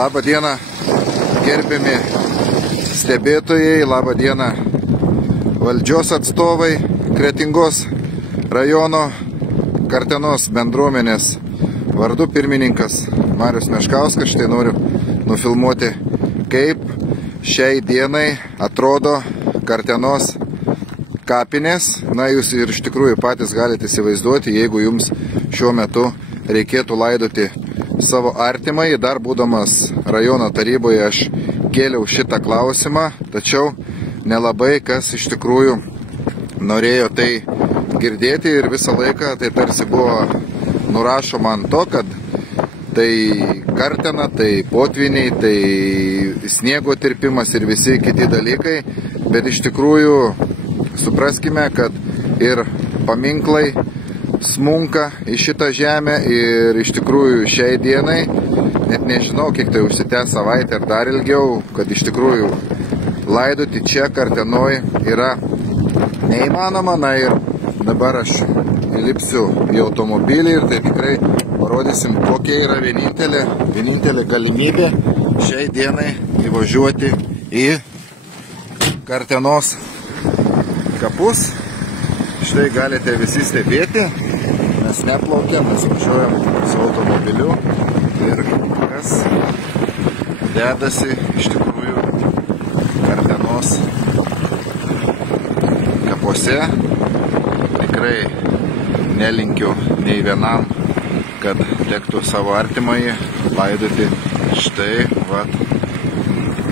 Labą dieną, gerbiami stebėtojai, labą dieną valdžios atstovai, Kretingos rajono Kartenos bendruomenės vardu pirmininkas Marius Meškauskas. Štai noriu nufilmuoti, kaip šiai dienai atrodo Kartenos kapinės. Na, jūs ir iš tikrųjų patys galite įsivaizduoti, jeigu jums šiuo metu reikėtų laidoti savo artimai. Dar būdamas rajono taryboje aš kėliau šitą klausimą, tačiau nelabai kas iš tikrųjų norėjo tai girdėti ir visą laiką tai tarsi buvo nurašoma ant to, kad tai Kartena, tai potviniai, tai sniego tirpimas ir visi kiti dalykai, bet iš tikrųjų supraskime, kad ir paminklai smunka į šitą žemę ir iš tikrųjų šiai dienai, net nežinau, kiek tai užsitęs savaitę ar dar ilgiau, kad iš tikrųjų laidoti čia Kartenoj yra neįmanoma. Na ir dabar aš įlipsiu į automobilį ir tai tikrai parodysim, kokia yra vienintelė galimybė šiai dienai įvažiuoti į Kartenos kapus. Štai galite visi stebėti, mes neplaukiam, mes važiuojam su automobiliu ir kas dedasi iš tikrųjų Kartenos kapuose. Tikrai nelinkiu nei vienam, kad tektų savo artimąjį laidoti štai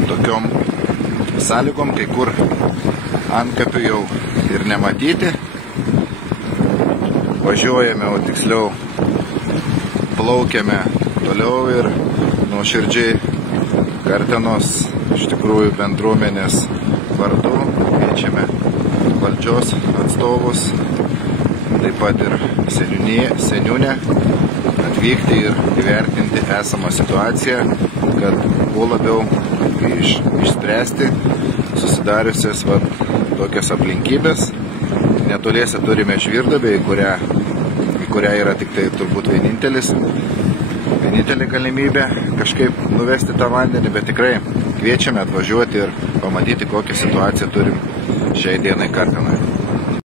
tokiom sąlygom, kai kur antkapių jau ir nematyti. Važiuojame, o tiksliau plaukiame toliau ir nuoširdžiai Kartenos iš tikrųjų bendruomenės vardu kviečiame valdžios atstovus, taip pat ir seniūnę atvykti ir įvertinti esamą situaciją, kad kuo labiau išspręsti susidariusias tokias aplinkybės. Netoliese turime Žvirdubę, į kurią yra tik tai turbūt vienintelė galimybė kažkaip nuvesti tą vandenį, bet tikrai kviečiame atvažiuoti ir pamatyti, kokią situaciją turim šiai dienai Kartenoje.